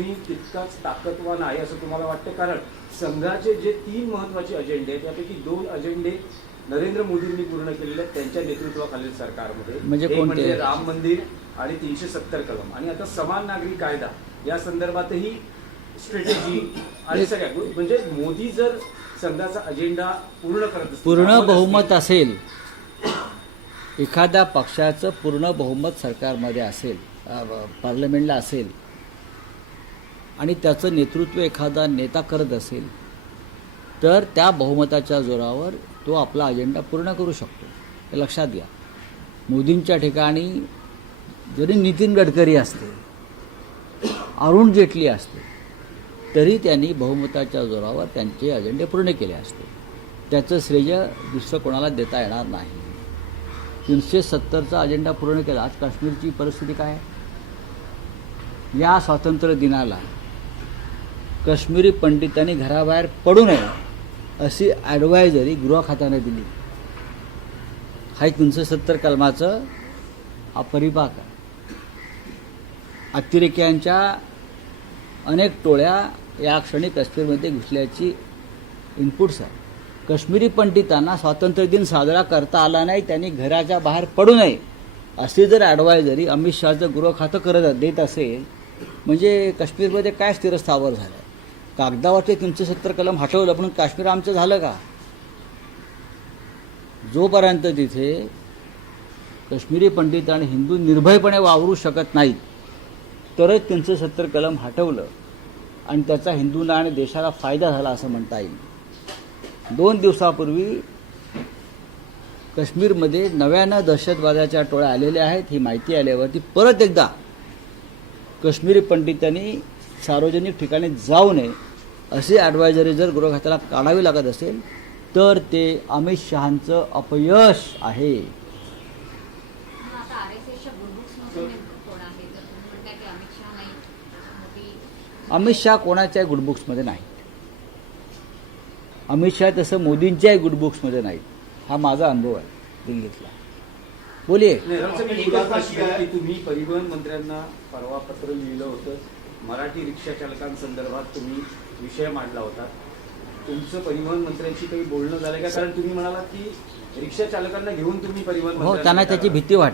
अजूनही तितकाच ताकदवान आहे असं तुम्हाला वाटतं? कारण संघाचे जे 3 महत्त्वाचे अजेंडे आहेत त्यापैकी 2 अजेंडे नरेंद्र मोदींनी पूर्ण केलेले आहेत त्यांच्या नेतृत्वाखालील सरकारमध्ये. म्हणजे एक कोणते? म्हणजे राम मंदिर आणि 370 कलम, आणि आता समान नागरी कायदा या संदर्भातही स्ट्रॅटेजी आणि सगळ्या म्हणजे मोदी जर संघाचा अजेंडा पूर्ण करत असतील, पूर्ण बहुमत असेल, एखाद्या पक्षाचं पूर्ण बहुमत सरकारमध्ये असेल, पार्लमेंटला असेल आणि त्याचं नेतृत्व एखादा नेता करत असेल तर त्या बहुमताच्या जोरावर तो आपला अजेंडा पूर्ण करू शकतो. हे लक्षात घ्या. मोदींच्या ठिकाणी जरी नितीन गडकरी असते, अरुण जेटली असते, तरी त्यांनी बहुमताच्या जोरावर त्यांचे अजेंडे पूर्ण केले असते. त्याचं श्रेय दुसरं कोणाला देता येणार नाही. 370चा अजेंडा पूर्ण केला. आज काश्मीरची परिस्थिती काय आहे? या स्वातंत्र्य दिनाला काश्मीरी पंडितांनी घराबाहेर पडू नये अशी ॲडवायझरी गृह खात्याने दिली. हा 370 कलमाचं हा परिपाक आहे. अतिरेक्यांच्या अनेक टोळ्या या क्षणी काश्मीरमध्ये घुसल्याची इनपुट्स आहे. काश्मीरी पंडितांना स्वातंत्र्य दिन साजरा करता आला नाही, त्यांनी घराच्या बाहेर पडू नये अशी जर ॲडवायझरी अमित शहाचं गृह खातं देत असेल, म्हणजे काश्मीरमध्ये काय स्थिरस्थावर झालं? कागदावरचे 370 कलम हटवलं, पण काश्मीर आमचं झालं का? जोपर्यंत तिथे काश्मीरी पंडित आणि हिंदू निर्भयपणे वावरू शकत नाहीत, तरच 370 कलम हटवलं आणि त्याचा हिंदूंना आणि देशाला फायदा झाला असं म्हणता येईल. 2 दिवसापूर्वी काश्मीरमध्ये नव्यानं दहशतवादाच्या टोळ्या आलेल्या आहेत. ही माहिती आल्यावरती परत एकदा काश्मीरी पंडितांनी सार्वजनिक ठिकाणी जाऊ नये अशी ॲडवायझरी जर गृह खात्याला काढावी लागत असेल तर ते अमित शहांचं अपयश आहे. अमित शहा कोणाच्याही गुडबुक्समध्ये नाही. अमित शहा तसं मोदींच्याही गुडबुक्समध्ये नाहीत. हा माझा अनुभव आहे दिल्लीतला. बोलिये. तुम्ही परिवहन मंत्र्यांना परवा पत्र लिहिलं होतं. मराठी रिक्षा चालकांसंदर्भात तुम्ही विषय मांडला होता. तुमचं परिवहन मंत्र्यांशी काही बोलणं झालं का? कारण तुम्ही म्हणालात की रिक्षा चालकांना घेऊन तुम्ही परिवहन हो, त्यांना त्याची भीती वाटते.